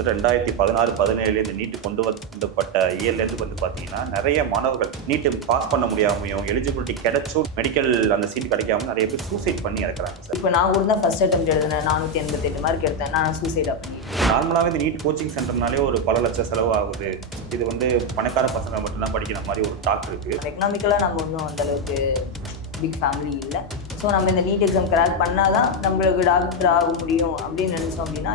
கிட்டத்தட்ட ரெண்டாயிரத்தி பதினாறு பதினேழுல இந்த நீட்டு கொண்டு வந்தப்பட்ட இயர்லேருந்து வந்து பார்த்தீங்கன்னா நிறைய மாணவர்கள் நீட்டு பாஸ் பண்ண முடியாமையும் எலிஜிபிலிட்டி கிடைச்சும் மெடிக்கல் அந்த சீட் கிடைக்காம நிறைய பேர் சூசைட் பண்ணி இறக்குறாங்க சார். இப்போ நான் கூட தான் ஃபர்ஸ்ட் அட்டம் எழுதினேன். நானூற்றி எண்பத்தெட்டு மார்க் எடுத்தேன். நான் சூசைடாக பண்ணி நார்மலாகவே இந்த நீட் கோச்சிங் சென்டர்னாலே ஒரு பல லட்சம் செலவு ஆகுது இது வந்து பணக்கார பசங்க மட்டும்தான் படிக்கிற மாதிரி ஒரு டாக் இருக்கு. எக்கனாமிக்கலாக நம்ம ஒன்றும் அந்த அளவுக்கு பிக் ஃபேமிலி இல்லை. ஸோ நம்ம இந்த நீட் எக்ஸாம் கிராக் பண்ணால் தான் நம்மளுக்கு டாக்டர் ஆக முடியும் அப்படின்னு நினச்சோம் அப்படின்னா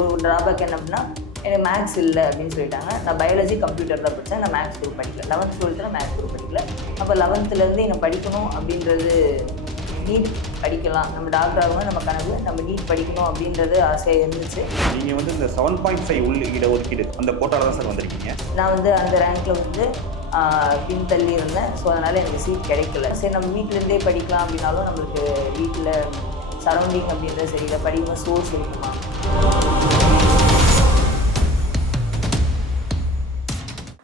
ஒரு ட்ராபேக் என்ன அப்படின்னா எனக்கு மேக்ஸ் இல்லை அப்படின்னு சொல்லிட்டாங்க. நான் பயாலஜி கம்ப்யூட்டர் தான் படித்தேன் நான் மேக்ஸ் குரூப் படிக்கல. லெவன்த் டுவெல்த்தில் மேக்ஸ் குரூப் படிக்கல. அப்போ லெவன்த்துலேருந்து என்ன படிக்கணும் அப்படின்றது நீட் படிக்கலாம். நம்ம டாக்டர் ஆகணும் நம்ம கனவு. நம்ம நீட் படிக்கணும் அப்படின்றது ஆசையாக இருந்துச்சு. நீங்கள் வந்து இந்த செவன் பாயிண்ட் ஃபைவ் உள்ள இட ஒதுக்கீடு அந்த கோட்டால தான் சார் வந்திருக்கீங்க? நான் வந்து அந்த ரேங்க்கில் வந்து பின்தள்ளி இருந்தேன் ஸோ அதனால் எனக்கு சீட் கிடைக்கல. சரி நம்ம வீட்டிலேருந்தே படிக்கலாம் அப்படின்னாலும் நம்மளுக்கு வீட்டில் சரௌண்டிங் அப்படின்றது சரியில்லை. படிக்கும் சோர்ஸ் இருக்குமா?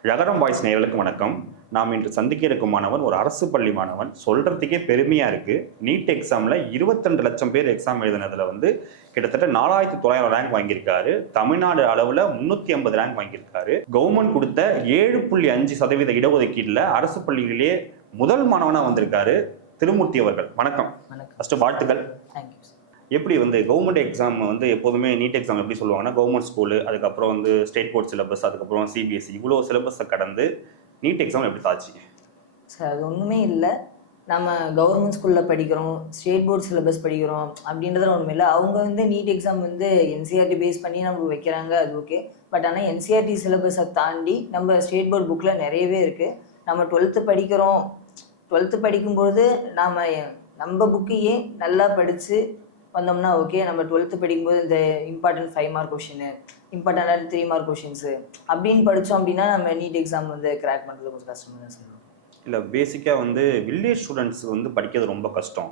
ழகரம் வாய்ஸ் நேயர்களுக்கு வணக்கம். நாம் இன்று சந்திக்க இருக்கும் மாணவன் ஒரு அரசு பள்ளி மாணவன். சொல்றதுக்கே பெருமையா இருக்கு. நீட் எக்ஸாம்ல 22 லட்சம் பேர் எக்ஸாம் எழுதினதுல வந்து கிட்டத்தட்ட நாலாயிரத்தி தொள்ளாயிரம் ரேங்க் வாங்கியிருக்காரு. தமிழ்நாடு அளவுல முன்னூத்தி ஐம்பது ரேங்க் வாங்கியிருக்காரு. கவர்மெண்ட் கொடுத்த ஏழு புள்ளி அஞ்சு சதவீத இடஒதுக்கீடுல அரசு பள்ளிகளிலே முதல் மாணவனா வந்திருக்காரு திருமூர்த்தி அவர்கள். வணக்கம். ஃபர்ஸ்ட் வாழ்த்துக்கள். தேங்க்யூ எப்படி வந்து கவர்மெண்ட் எக்ஸாம் வந்து எப்போதுமே நீட் எக்ஸாம் எப்படி சொல்லுவாங்கன்னா கவர்மெண்ட் ஸ்கூலு அதுக்கப்புறம் வந்து ஸ்டேட் போர்ட் சிலபஸ் அதுக்கப்புறம் சிபிஎஸ்சி இவ்வளோ சிலபஸை கடந்து நீட் எக்ஸாம் எப்படி தாச்சு? சார் அது ஒன்றுமே இல்லை. நம்ம கவர்மெண்ட் ஸ்கூலில் படிக்கிறோம் ஸ்டேட் போர்ட் சிலபஸ் படிக்கிறோம் அப்படின்றதுல ஒன்றுமே இல்லை. அவங்க வந்து நீட் எக்ஸாம் வந்து என்சிஆர்டி பேஸ் பண்ணி நம்ம வைக்கிறாங்க அது ஓகே பட் ஆனால் என்சிஆர்டி சிலபஸை தாண்டி நம்ம ஸ்டேட் போர்ட் புக்கில் நிறையவே இருக்குது நம்ம டுவெல்த்து படிக்கிறோம். டுவெல்த்து படிக்கும்பொழுது நாம் நம்ம புக்கையே நல்லா படித்து வந்தோம்னா ஓகே நம்ம டுவெல்த்து படிக்கும்போது இந்த இம்பார்ட்டன்ட் ஃபைவ் மார்க் கொஷின் இம்பார்ட்டண்டான த்ரீ மார்க் கொஷின்ஸு அப்படின்னு படித்தோம் அப்படின்னா நம்ம நீட் எக்ஸாம் வந்து கிராக் பண்ணுறது கொஞ்சம் கஷ்டமாக தான் சொல்லுவோம் இல்லை பேசிக்காக வந்து வில்லேஜ் ஸ்டூடெண்ட்ஸ் வந்து படிக்கிறது ரொம்ப கஷ்டம்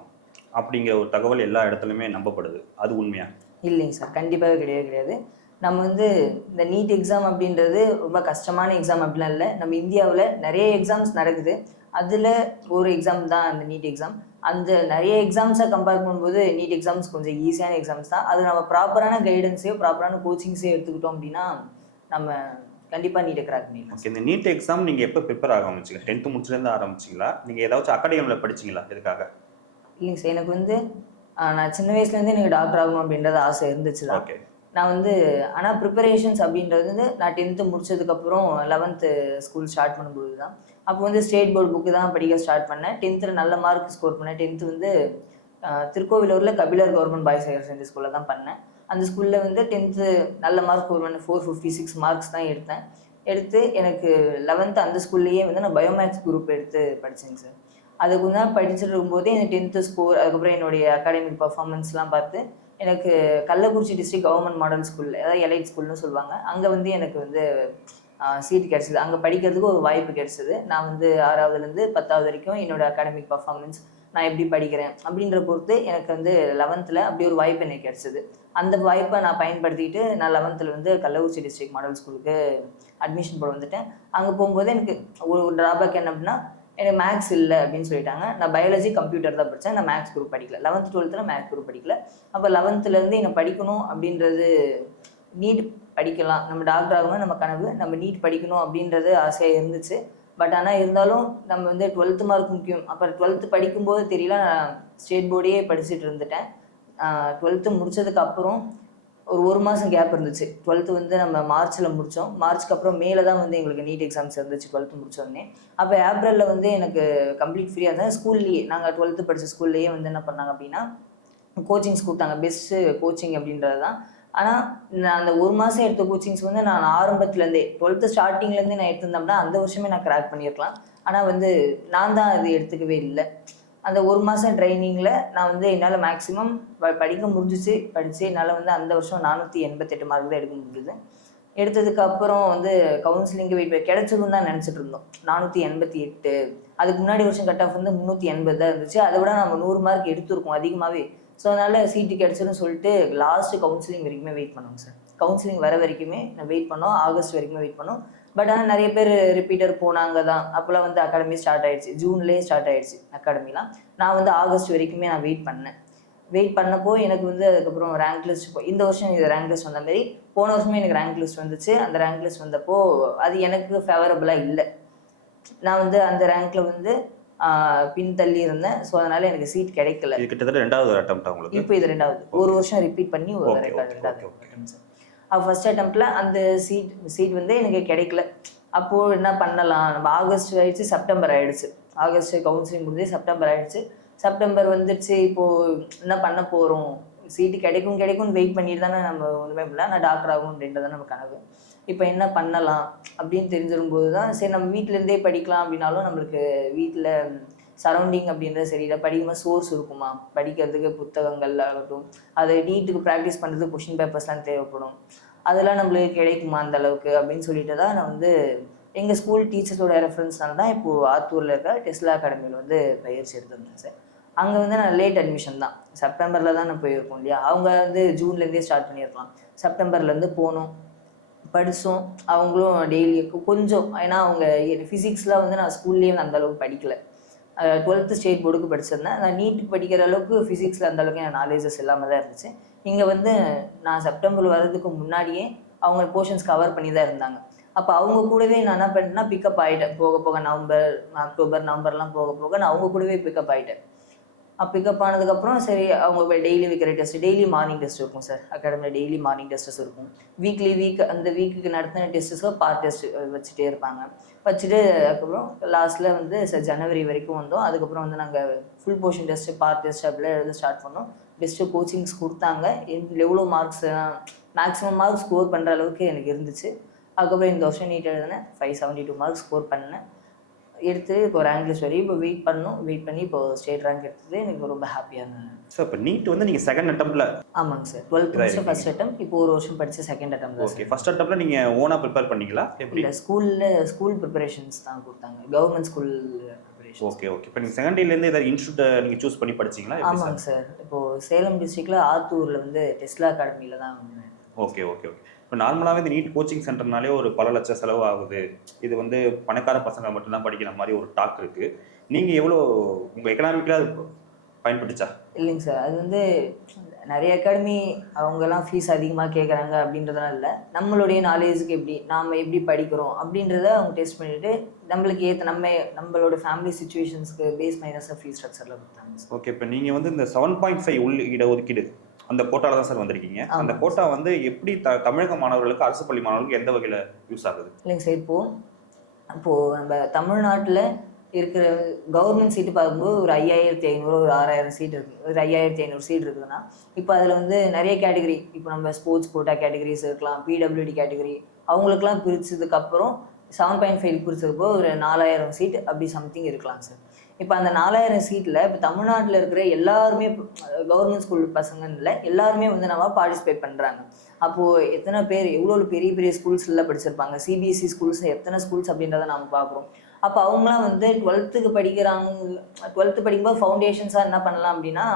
அப்படிங்கிற ஒரு தகவல் எல்லா இடத்துலையுமே நம்பப்படுது. அது உண்மையா? இல்லைங்க சார் கண்டிப்பாகவே கிடையவே கிடையாது. நம்ம வந்து இந்த நீட் எக்ஸாம் அப்படின்றது ரொம்ப கஷ்டமான எக்ஸாம் அப்படிலாம் இல்லை. நம்ம இந்தியாவில் நிறைய எக்ஸாம்ஸ் நடக்குது. அதில் ஒரு எக்ஸாம் தான் அந்த நீட் எக்ஸாம் அந்த நிறைய எக்ஸாம்ஸை கம்பேர் பண்ணும்போது நீட் எக்ஸாம்ஸ் கொஞ்சம் ஈஸியான எக்ஸாம்ஸ் தான். அது நம்ம ப்ராப்பரான கைடன்ஸையோ ப்ராப்பரான கோச்சிங்ஸையோ எடுத்துக்கிட்டோம் அப்படின்னா நம்ம கண்டிப்பாக நீட்டை கிராக் பண்ணிடலாம் ஓகே இந்த நீட் எக்ஸாம் நீங்கள் எப்போ ப்ரிப்பேர் ஆக ஆரம்பிச்சிங்க? டென்த்து முடிச்சுலேருந்து ஆரம்பிச்சிங்களா? நீங்கள் ஏதாச்சும் அகாடமியில் படிச்சீங்களா இதுக்காக இல்லைங்க சார் எனக்கு வந்து நான் சின்ன வயசுலேருந்தே எனக்கு டாக்டர் ஆகணும் அப்படின்றது ஆசை இருந்துச்சு தான் ஓகே நான் வந்து ஆனால் ப்ரிப்பரேஷன்ஸ் அப்படின்றது வந்து நான் டென்த்து முடிச்சதுக்கப்புறம் லெவன்த்து ஸ்கூல் ஸ்டார்ட் பண்ணும்போது தான் அப்போ வந்து ஸ்டேட் போர்டு புக்கு தான் படிக்க ஸ்டார்ட் பண்ணேன். டென்த்தில் நல்ல மார்க் ஸ்கோர் பண்ணேன். டென்த்து வந்து திருக்கோவிலூரில் Kabilar government boys higher secondary ஸ்கூலில் தான் பண்ணேன். அந்த ஸ்கூலில் வந்து டென்த்து நல்ல மார்க் ஸ்கோர் பண்ண ஃபோர் ஃபிஃப்டி சிக்ஸ் மார்க்ஸ் தான் எடுத்தேன். எடுத்து எனக்கு லெவன்த்து அந்த ஸ்கூல்லையே வந்து நான் பயோமேக்ஸ் குரூப் எடுத்து படித்தேங்க சார் அதுக்கு தான் படிச்சுட்டு இருக்கும்போதே எனக்கு டென்த்து ஸ்கோர் அதுக்கப்புறம் என்னுடைய அகாடமிக் பர்ஃபார்மன்ஸ்லாம் பார்த்து எனக்கு Kallakurichi district government model school அதாவது எலைட் ஸ்கூல்னு சொல்லுவாங்க. அங்கே வந்து எனக்கு வந்து சீட் கிடச்சிது. அங்கே படிக்கிறதுக்கு ஒரு வாய்ப்பு கிடச்சிது. நான் வந்து ஆறாவதுலேருந்து பத்தாவது வரைக்கும் என்னோடய அகாடமிக் பர்ஃபார்மன்ஸ் நான் எப்படி படிக்கிறேன் அப்படின்ற பொறுத்து எனக்கு வந்து லெவன்த்தில் அப்படி ஒரு வாய்ப்பு எனக்கு கிடச்சிது. அந்த வாய்ப்பை நான் பயன்படுத்திக்கிட்டு நான் லெவன்த்தில் வந்து கள்ளக்குறிச்சி டிஸ்ட்ரிக்ட் மாடல் ஸ்கூலுக்கு அட்மிஷன் போட வந்துட்டேன். அங்கே போகும்போது எனக்கு ஒரு ட்ராபேக் என்ன அப்படின்னா எனக்கு மேக்ஸ் இல்லை அப்படின்னு சொல்லிட்டாங்க. நான் பயாலஜி கம்ப்யூட்டர் தான் படித்தேன் நான் மேக்ஸ் குரூப் படிக்கல. லெவன்த் டுவெல்த்தில் மேக்ஸ் குரூப் படிக்கல. அப்போ லெவன்த்துலேருந்து என்ன படிக்கணும் அப்படின்றது நீட் படிக்கலாம். நம்ம டாக்டர் ஆகணும் நம்ம கனவு. நம்ம நீட் படிக்கணும் அப்படின்றது ஆசையாக இருந்துச்சு. பட் ஆனால் இருந்தாலும் நம்ம வந்து டுவெல்த்து மார்க் முக்கியம். அப்புறம் டுவெல்த்து படிக்கும்போது தெரியல நான் ஸ்டேட் போர்டே படிச்சுட்டு இருந்துட்டேன். டுவெல்த்து முடித்ததுக்கப்புறம் ஒரு ஒரு மாதம் கேப் இருந்துச்சு. டுவெல்த்து வந்து நம்ம மார்ச்சில் முடித்தோம் மார்ச்க்கு அப்புறம் மேலே தான் வந்து எங்களுக்கு நீட் எக்ஸாம்ஸ் இருந்துச்சு டுவெல்த்து முடிச்சோடனே அப்போ ஏப்ரலில் வந்து எனக்கு கம்ப்ளீட் ஃப்ரீயாக இருந்தேன். ஸ்கூல்லேயே நாங்கள் டுவெல்த்து படித்த ஸ்கூல்லேயே வந்து என்ன பண்ணாங்க அப்படின்னா கோச்சிங்ஸ் கொடுத்தாங்க பெஸ்ட்டு கோச்சிங் அப்படின்றது தான். ஆனால் நான் அந்த ஒரு மாதம் எடுத்த கோச்சிங்ஸ் வந்து நான் ஆரம்பத்துலேருந்தே டுவெல்த்து ஸ்டார்டிங்லேருந்தே நான் எடுத்திருந்தோம்னா அந்த வருஷமே நான் கிராக் பண்ணியிருக்கலாம் ஆனால் வந்து நான் தான் அது எடுத்துக்கவே இல்லை. அந்த ஒரு மாதம் ட்ரைனிங்கில் நான் வந்து என்னால் மேக்ஸிமம் படிக்க முடிஞ்சிச்சு. படித்து என்னால் வந்து அந்த வருஷம் நானூற்றி எண்பத்தெட்டு மார்க் தான் எடுக்க முடியுது எடுத்ததுக்கு அப்புறம் வந்து கவுன்சிலிங்கு வெயிட் பண்ணி தான் நினச்சிட்டு இருந்தோம். நானூற்றி எண்பத்தி எட்டு அதுக்கு முன்னாடி வருஷம் கட் ஆஃப் வந்து முந்நூற்றி எண்பது தான் இருந்துச்சு. அதை விட நம்ம நூறு மார்க் எடுத்திருக்கோம் அதிகமாகவே ஸோ அதனால் சீட்டு கிடச்சிருன்னு சொல்லிட்டு லாஸ்ட் கவுன்சிலிங் வரைக்குமே வெயிட் பண்ணுவோம் சார் கவுன்சிலிங் வர வரைக்குமே நான் வெயிட் பண்ணோம். ஆகஸ்ட் வரைக்குமே வெயிட் பண்ணோம். பட் ஆனால் நிறைய பேர் ரிப்பீட்டர் போனாங்க தான் அப்போல்லாம் வந்து அகாடமி ஸ்டார்ட் ஆயிடுச்சு. ஜூன்லேயே ஸ்டார்ட் ஆயிடுச்சு அகாடமிலாம் நான் வந்து ஆகஸ்ட் வரைக்குமே நான் வெயிட் பண்ணேன். வெயிட் பண்ணப்போ எனக்கு வந்து அதுக்கப்புறம் ரேங்க் லிஸ்ட் இந்த வருஷம் இது ரேங்க் லிஸ்ட் வந்த மாதிரி போன வருஷமே எனக்கு ரேங்க் லிஸ்ட் வந்துச்சு. அந்த ரேங்க் லிஸ்ட் வந்தப்போ அது எனக்கு ஃபேவரபுளாக இல்லை. நான் வந்து அந்த ரேங்க்ல வந்து பின்தள்ளி இருந்தேன். ஸோ அதனால எனக்கு சீட் கிடைக்கல. கிட்டத்தட்ட ரெண்டாவது அட்டம் உங்களுக்கு? இப்போ இது ரெண்டாவது. ஒரு வருஷம் ரிப்பீட் பண்ணி ஒரு ரெண்டாவது okay, okay. ஃபஸ்ட் அட்டம்ப்டில் அந்த சீட் சீட் வந்து எனக்கு கிடைக்கல. அப்போது என்ன பண்ணலாம்? நம்ம ஆகஸ்ட் ஆயிடுச்சு செப்டம்பர் ஆகிடுச்சு ஆகஸ்ட் கவுன்சிலிங் முடிஞ்சு செப்டம்பர் ஆயிடுச்சு. செப்டம்பர் வந்துடுச்சு இப்போது என்ன பண்ண போகிறோம் சீட்டு கிடைக்கும் கிடைக்கும்னு வெயிட் பண்ணிட்டு தானே நம்ம ஒன்றுமே பண்ணல. நான் டாக்டர் ஆகும் அப்படின்றது நம்ம கனவு. இப்போ என்ன பண்ணலாம் அப்படின்னு தெரிஞ்சிருக்கும்போது தான் சரி நம்ம வீட்டிலேருந்தே படிக்கலாம் அப்படின்னாலும் நம்மளுக்கு வீட்டில் சரௌண்டிங் அப்படின்றது சரியில்லை. படிக்கும்போது சோர்ஸ் இருக்குமா? படிக்கிறதுக்கு புத்தகங்கள் ஆகட்டும். அதை நீட்டுக்கு ப்ராக்டிஸ் பண்ணுறதுக்கு கொஷின் பேப்பர்ஸ்லாம் தேவைப்படும். அதெல்லாம் நம்மளுக்கு கிடைக்குமா அந்த அளவுக்கு? அப்படின்னு சொல்லிட்டு தான் நான் வந்து எங்கள் ஸ்கூல் டீச்சர்ஸோட ரெஃபரன்ஸ்னால தான் இப்போது ஆத்தூரில் இருக்க டெஸ்லா அகாடமியில் வந்து பயிற்சி எடுத்திருந்தேன் சார் அங்கே வந்து நான் லேட் அட்மிஷன் தான். செப்டம்பரில் தான் நான் போயிருக்கோம் இல்லையா? அவங்க வந்து ஜூன்லேருந்தே ஸ்டார்ட் பண்ணியிருக்கலாம். செப்டம்பர்லேருந்து போனோம். படித்தோம் அவங்களும் டெய்லி கொஞ்சம். ஏன்னா அவங்க ஃபிசிக்ஸ்லாம் வந்து நான் ஸ்கூல்லேயே அந்த அளவுக்கு படிக்கலை. டுவெல்த்து ஸ்டேட் போர்டுக்கு படிச்சிருந்தேன். நான் நீட் படிக்கிற அளவுக்கு ஃபிசிக்ஸில் அந்த அளவுக்கு எனக்கு நாலேஜஸ் இல்லாமல் தான் இருந்துச்சு. இங்கே வந்து நான் செப்டம்பர் வர்றதுக்கு முன்னாடியே அவங்க போர்ஷன்ஸ் கவர் பண்ணி தான் இருந்தாங்க. அப்போ அவங்க கூடவே நான் என்ன பண்ணேன்னா பிக்கப் ஆகிட்டேன் போக போக நவம்பர் அக்டோபர் நவம்பர்லாம் போக போக நான் அவங்க கூடவே பிக்கப் ஆகிட்டேன் பிக்கப் ஆனதுக்கப்புறம் சரி அவங்க டெய்லி வைக்கிற டெஸ்ட் டெய்லி மார்னிங் டெஸ்ட் இருக்கும் சார் அகாடமியில் டெய்லி மார்னிங் டெஸ்ட்ஸ் இருக்கும். வீக்லி வீக் அந்த வீக்குக்கு நடத்தின டெஸ்ட்டுக்கு பார்ட் டெஸ்ட் வச்சுட்டே இருப்பாங்க. வச்சுட்டு அதுக்கப்புறம் லாஸ்ட்டில் வந்து சார் ஜனவரி வரைக்கும் வந்தோம். அதுக்கப்புறம் வந்து நாங்கள் full portion test part test அப்படிலாம் எழுத ஸ்டார்ட் பண்ணோம். பெஸ்ட்டு கோச்சிங்ஸ் கொடுத்தாங்க. எவ்வளோ மார்க்ஸ் மேக்ஸிமம் மார்க்ஸ் ஸ்கோர் பண்ணுற அளவுக்கு எனக்கு இருந்துச்சு. அதுக்கப்புறம் இந்த வருஷம் நீட் எழுதினேன். Five seventy two marks score பண்ணேன் எடுத்து இப்போ ரேங்க் லிஸ்ட் வரையும் இப்போ வெயிட் பண்ணோம் வெயிட் பண்ணி இப்போ ஸ்டேட் ரேங்க் எடுத்தது எனக்கு ரொம்ப இருந்தேன் சார் இப்போ நீட் வந்து நீங்கள் செகண்ட் அட்டம்ப்ட்ல ஆமாங்க சார் டுவெல்த். வருஷம் ஃபர்ஸ்ட் அட்டம் இப்போ ஒரு வருஷம் படித்த செகண்ட் அட்டம் ஓகே ஃபர்ஸ்ட் அட்டம்ப்ட்ல நீங்கள் ஓனாக ப்ரிப்பேர் பண்ணீங்களா? எப்படி? இல்லை ஸ்கூலில் ஸ்கூல் ப்ரிப்பரேஷன்ஸ் தான் கொடுத்தாங்க. கவர்மெண்ட் ஸ்கூல் ஓகே ஓகே இப்போ நீங்கள் செகண்ட் இயர்லேருந்து ஏதாவது இன்ஸ்டியூட் நீங்கள் சூஸ் பண்ணி படிச்சீங்களா? ஆமாங்க சார் இப்போது சேலம் டிஸ்ட்ரிக்டில் ஆத்தூரில் வந்து டெஸ்லா அகாடமியில் தான் ஓகே ஓகே ஓகே இப்போ நார்மலாகவே இந்த நீட் கோச்சிங் சென்டர்னாலே ஒரு பல லட்சம் செலவு ஆகுது. இது வந்து பணக்கார பசங்க மட்டும்தான் படிக்கிற மாதிரி ஒரு டாக் இருக்கு. நீங்கள் எவ்வளோ உங்கள் எக்கனாமிக்கில் அது பயன்பட்டுச்சா? இல்லைங்க சார். அது வந்து நிறைய அகாடமி அவங்கெல்லாம் ஃபீஸ் அதிகமாக கேட்குறாங்க அப்படின்றதுனால இல்லை. நம்மளுடைய நாலேஜுக்கு எப்படி நாம் எப்படி படிக்கிறோம் அப்படின்றத அவங்க டெஸ்ட் பண்ணிட்டு நம்மளுக்கு ஏற்ற நம்ம நம்மளோட ஃபேமிலி சுச்சுவேஷன்ஸ்க்கு பேஸ் சார் ஃபீஸ் ஸ்ட்ரக்சரில் கொடுத்தாங்க. ஓகே இப்போ நீங்கள் வந்து இந்த செவன் பாயிண்ட் ஃபைவ் உள் இட ஒதுக்கீடு அந்த கோட்டால தான் சார் வந்திருக்கீங்க. அந்த. கோட்டா வந்து எப்படி த தமிழக மாணவர்களுக்கு அரசு பள்ளி மாணவர்களுக்கு எந்த வகையில் யூஸ் ஆகுது? இல்லைங்க சார் இப்போது இப்போது நம்ம தமிழ்நாட்டில் இருக்கிற கவர்மெண்ட் சீட்டு பார்க்கும்போது ஒரு ஐயாயிரத்தி ஐநூறு ஒரு ஆறாயிரம் சீட் இருக்குது ஒரு ஐயாயிரத்தி ஐநூறு சீட் இருக்குதுன்னா இப்போ அதில் வந்து நிறைய கேட்டகரி இப்போ நம்ம ஸ்போர்ட்ஸ் கோட்டா கேட்டகரிஸ் இருக்கலாம் பிடபிள்யூடி கேட்டகரி அவங்களுக்குலாம் பிரிச்சதுக்கப்புறம் செவன் பாயிண்ட் ஃபைவ் பிரிச்சதுப்போ ஒரு நாலாயிரம் சீட் அப்படி சம்திங் இருக்கலாம் சார். இப்போ அந்த நாலாயிரம் சீட்டில் இப்போ தமிழ்நாட்டில் இருக்கிற எல்லாருமே கவர்மெண்ட் ஸ்கூல் பசங்கன்னு இல்லை எல்லாருமே வந்து நம்ம பார்ட்டிசிபேட் பண்ணுறாங்க அப்போது எத்தனை பேர் எவ்வளோ பெரிய பெரிய ஸ்கூல்ஸ்லாம் படிச்சிருப்பாங்க? சிபிஎஸ்சி ஸ்கூல்ஸ் எத்தனை ஸ்கூல்ஸ் அப்படின்றத நாம் பார்க்குறோம். அப்போ அவங்களாம் வந்து டுவெல்த்துக்கு படிக்கிறாங்க டுவெல்த்து படிக்கும்போது ஃபவுண்டேஷன்ஸாக என்ன பண்ணலாம் அப்படின்னா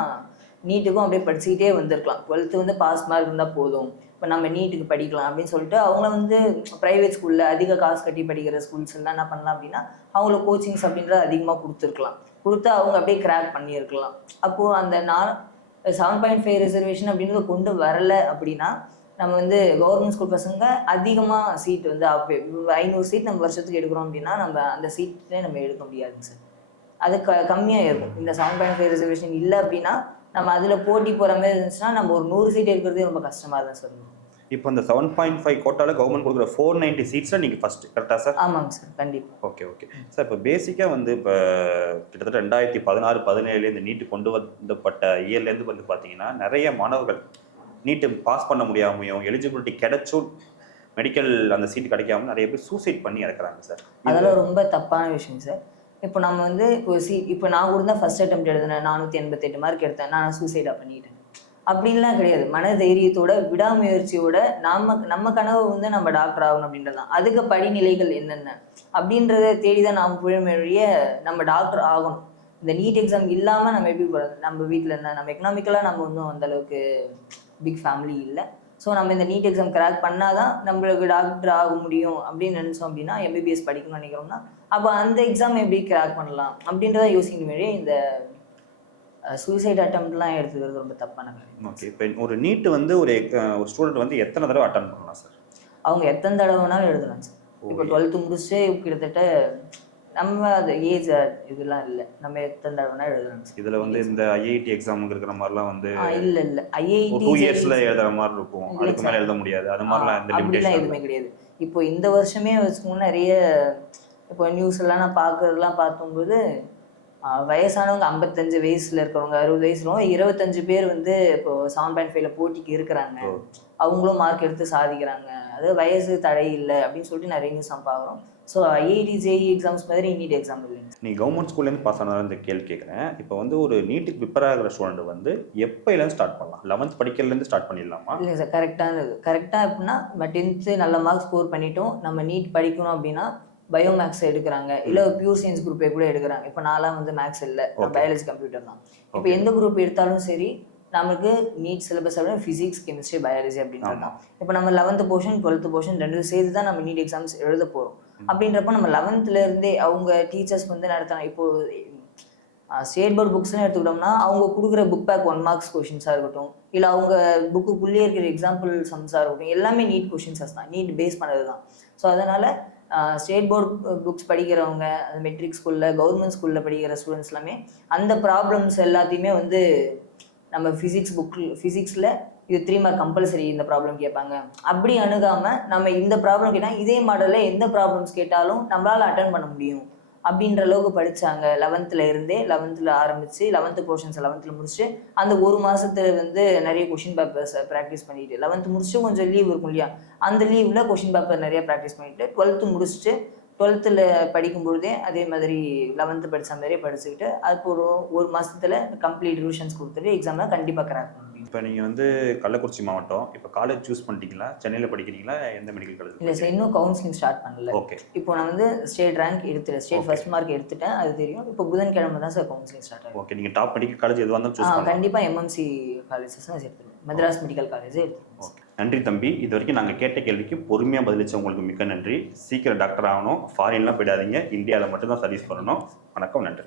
நீட்டுக்கும் அப்படியே படிச்சுக்கிட்டே வந்திருக்கலாம். டுவெல்த்து வந்து பாஸ் மார்க் இருந்தால் போதும். இப்போ நம்ம நீட்டுக்கு படிக்கலாம் அப்படின்னு சொல்லிட்டு அவங்கள வந்து ப்ரைவேட் ஸ்கூலில் அதிக காசு கட்டி படிக்கிற ஸ்கூல்ஸ் எல்லாம் என்ன பண்ணலாம் அப்படின்னா அவங்கள கோச்சிங்ஸ் அப்படின்றத அதிகமாக கொடுத்துருக்கலாம். கொடுத்து அவங்க அப்படியே கிராக் பண்ணியிருக்கலாம். அப்போது அந்த நான் செவன் பாயிண்ட் ஃபைவ் ரிசர்வேஷன் அப்படின்றத கொண்டு வரல அப்படின்னா நம்ம வந்து கவர்மெண்ட் ஸ்கூல் பசங்க அதிகமாக சீட் வந்து அப்போ ஐநூறு சீட் நம்ம வருஷத்துக்கு எடுக்கிறோம் அப்படின்னா நம்ம அந்த சீட்டே நம்ம எடுக்க முடியாதுங்க சார் அது க கம்மியாக இருக்கும். இந்த செவன் பாயிண்ட் ஃபைவ் ரிசர்வேஷன் இல்லை அப்படின்னா நம்ம அதில் போட்டி போகிற மாதிரி இருந்துச்சுன்னா நம்ம ஒரு நூறு சீட் எடுக்கிறதே ரொம்ப கஷ்டமாக தான் சார் இப்போ இந்த செவன் பாயிண்ட் ஃபைவ் கோட்டால கவர்மெண்ட் கொடுக்குற ஃபோர் நைன்ட்டி சீட்ஸில் நீங்கள் ஃபர்ஸ்ட் கரெக்டாக சார் ஆமாங்க சார் கண்டிப்பாக ஓகே ஓகே சார் இப்போ பேசிக்காக வந்து இப்போ கிட்டத்தட்ட ரெண்டாயிரத்தி பதினாறு பதினேழுல இந்த நீட்டு கொண்டு வந்தப்பட்ட இயர்லேருந்து வந்து பார்த்தீங்கன்னா நிறைய மாணவர்கள் நீட்டு பாஸ் பண்ண முடியாமையும் எலிஜிபிலிட்டி கிடைச்சும் மெடிக்கல் அந்த சீட் கிடைக்காம நிறைய பேர் சூசைட் பண்ணி இறக்குறாங்க சார் அதெல்லாம் ரொம்ப தப்பான விஷயம் சார் இப்போ நம்ம வந்து இப்போ சி இப்போ நான் கூட தான் ஃபர்ஸ்ட் அட்டம் எழுதினேன் நானூற்றி எண்பத்தெட்டு மார்க் எடுத்தேன் நான் சூசைடாக பண்ணிட்டேன். அப்படின்லாம் கிடையாது. மன தைரியத்தோட விடாமுயற்சியோட நம்ம நம்ம கனவு வந்து நம்ம டாக்டர் ஆகணும் அப்படின்றது தான் அதுக்கு படிநிலைகள் என்னென்ன? அப்படின்றத தேடி தான் நாம் புழமையுடைய நம்ம டாக்டர் ஆகணும். இந்த நீட் எக்ஸாம் இல்லாமல் நம்ம எப்படி போகிறது நம்ம வீட்டில் என்ன நம்ம எக்கனாமிக்கலாக நம்ம ஒன்றும் அந்தளவுக்கு பிக் ஃபேமிலி இல்லை. ஸோ நம்ம இந்த நீட் எக்ஸாம் கிராக் பண்ணால் தான் நம்மளுக்கு டாக்டர் ஆக முடியும் அப்படின்னு நினச்சோம் அப்படின்னா எம்பிபிஎஸ் படிக்கணும்னு நினைக்கிறோம்னா அப்போ அந்த எக்ஸாம் எப்படி கிராக் பண்ணலாம் அப்படின்றத யோசிக்கணும் வழி இந்த சூசைட் அட்டம்ப்ட்லாம் எடுத்துக்கிறது ரொம்ப தப்பான காரியம் ஓகே இப்போ ஒரு நீட் வந்து ஒரு ஒரு ஸ்டூடெண்ட் வந்து எத்தனை தடவை அட்டன் பண்ணலாம் சார் அவங்க எத்தனை தடவை வேணாலும் எழுதலாம் சார் இப்போ டுவெல்த்து முடிச்சுட்டு கிட்டத்தட்ட நம்ம அது ஏஜ் இதெல்லாம் இல்லை. நம்ம எத்தனை தடவை வேணாலும் எழுதலாம் சார் இதுல வந்து இந்த ஐஐடி எக்ஸாமுக்கு இருக்கிற மாதிரிலாம் வந்து இல்ல இல்ல. ஐஐடி டூ இயர்ஸ்ல எழுதுற மாதிரி இருக்கும். அதுக்கு மேல எழுத முடியாது. அது மாதிரிலாம் அப்படிலாம் லிமிடேஷன் எதுவுமே கிடையாது. இப்போ இந்த வருஷமே வச்சுக்கோங்க நிறைய இப்போ நியூஸ் எல்லாம் நான் பார்க்கறதெல்லாம் பார்க்கும்போது வயசானவங்க ஐம்பத்தஞ்சு வயசுல இருக்கிறவங்க அறுபது வயசுல இருபத்தஞ்சு பேர் வந்து இப்போ செவன் பாயிண்ட் ஃபைவ்ல போட்டிக்கு இருக்கிறாங்க. அவங்களும் மார்க் எடுத்து சாதிக்கிறாங்க. அது வயசு தடை இல்லை அப்படின்னு சொல்லிட்டு நிறைய நியூஸ் நம்ம பார்க்குறோம். ஸோ ஐஐடி ஜேஇ எக்ஸாம்ஸ் மாதிரி நீட் எக்ஸாம் இல்லைங்க. நீ கவர்மெண்ட் ஸ்கூல்லேருந்து பாஸ் ஆனதால இந்த கேள்வி கேட்குறேன். இப்போ வந்து ஒரு நீட்டுக்கு ப்ரிப்பேர் ஆகிற ஸ்டூடெண்ட் வந்து எப்போலேருந்து ஸ்டார்ட் பண்ணலாம்? லெவன்த் படிக்கிறதுலேருந்து ஸ்டார்ட் பண்ணிடலாமா? இல்லைங்க சார் கரெக்டானது கரெக்டாக எப்படின்னா நம்ம டென்த்து நல்ல மார்க் ஸ்கோர் பண்ணிட்டோம். நம்ம நீட் படிக்கணும் அப்படின்னா பயோ மேக்ஸ் எடுக்கிறாங்க இல்லை பியூர் சயின்ஸ் குரூப்பே கூட எடுக்கிறாங்க. இப்போ நான்லாம் வந்து மேக்ஸ் இல்லை. பயாலஜி கம்ப்யூட்டர் தான். இப்போ. எந்த குரூப் எடுத்தாலும் சரி நமக்கு நீட் சிலபஸ் விட ஃபிசிக்ஸ் கெமிஸ்ட்ரி பயாலஜி அப்படின்றது. தான். இப்போ நம்ம லெவன்த்து போர்ஷன் டுவெல்த்து போர்ஷன் ரெண்டு சேர்த்து தான் நம்ம நீட் எக்ஸாம்ஸ் எழுத போகிறோம் அப்படின்றப்போ நம்ம 11th ல இருந்தே அவங்க டீச்சர்ஸ் வந்து நடத்துகிறாங்க இப்போ ஸ்டேட் போர்டு புக்ஸ்னு எடுத்துக்கிட்டோம்னா அவங்க கொடுக்குற புக் பேக் ஒன் மார்க்ஸ் கொஷின்ஸாக இருக்கட்டும் இல்லை அவங்க புக்குக்குள்ளேயே இருக்கிற எக்ஸாம்பிள் சம்ஸாக இருக்கட்டும் எல்லாமே நீட் கொஷின்ஸஸ் தான். நீட் பேஸ் பண்ணது தான் ஸோ அதனால் ஸ்டேட் போர்டு புக்ஸ் படிக்கிறவங்க அந்த மெட்ரிக் ஸ்கூலில் கவர்மெண்ட் ஸ்கூலில் படிக்கிற ஸ்டூடெண்ட்ஸ் எல்லாமே அந்த ப்ராப்ளம்ஸ் எல்லாத்தையுமே வந்து நம்ம ஃபிசிக்ஸ் புக் ஃபிசிக்ஸில் இது த்ரீ மார்க் கம்பல்சரி இந்த ப்ராப்ளம் கேட்பாங்க. அப்படி அணுகாமல் நம்ம இந்த ப்ராப்ளம் கேட்டால் இதே மாடலில் எந்த ப்ராப்ளம்ஸ் கேட்டாலும் நம்மளால் அட்டன் பண்ண முடியும். அப்படின்ற அளவுக்கு படிச்சாங்க. லெவன்த்தில் இருந்தே லெவன்த்தில் ஆரம்பித்து லெவன்த்து போர்ஷன்ஸ் லெவன்த்தில் முடிச்சுட்டு அந்த ஒரு மாதத்தில் வந்து நிறைய கொஷின் பேப்பர்ஸ் ப்ராக்டிஸ் பண்ணிட்டு லெவன்த்து முடிச்சு கொஞ்சம் லீவ் இருக்கும் இல்லையா? அந்த லீவில் கொஷின் பேப்பர் நிறைய ப்ராக்டிஸ் பண்ணிட்டு டுவெல்த்து முடிச்சுட்டு டுவெல்த்தில் படிக்கும் பொழுதே அதே மாதிரி லெவன்த்து படித்த மாதிரியே படிச்சுக்கிட்டு அதுக்கு ஒரு ஒரு மாதத்தில் கம்ப்ளீட் ரிவிஷன்ஸ் கொடுத்துட்டு எக்ஸாம்லாம் கண்டிப்பாக கிராக் பண்ண இப்போ நீங்கள் வந்து கள்ளக்குறிச்சி மாவட்டம் இப்போ காலேஜ் சூஸ் பண்ணிட்டீங்களா? சென்னையில் படிக்கிறீங்களா? எந்த மெடிக்கல் இல்லை காலேஜ் சார் இன்னும் கவுன்சிலிங் ஸ்டார்ட் பண்ணல. ஓகே இப்போ நான் வந்து ஸ்டேட் ரேங்க் எடுத்துட்டேன். ஸ்டேட். ஃபர்ஸ்ட் மார்க் எடுத்துட்டேன். அது தெரியும். இப்போ புதன்கிழமை தான் சார் கவுன்சிலிங் ஸ்டார்ட் ஆகும் ஓகே நீங்கள் டாப் மெடிக்கல் காலேஜ் எதுவாக இருந்தாலும் சூஸ் கண்டிப்பாக எம்எம்சி காலேஜஸ் தான் எடுத்துருவேன் மദ്രാஸ் மெடிக்கல் காலேஜே எடுத்துருவேன் ஓகே நன்றி தம்பி. இது வரைக்கும் நாங்கள் கேட்ட கேள்விக்கு பொறுமையாக பதிலளிச்ச உங்களுக்கு மிக்க நன்றி. சீக்கிரம் டாக்டர் ஆகணும். ஃபாரின்லாம் போயிடாதீங்க. இந்தியாவில் மட்டும்தான் சர்வீஸ் பண்ணணும். வணக்கம் நன்றி.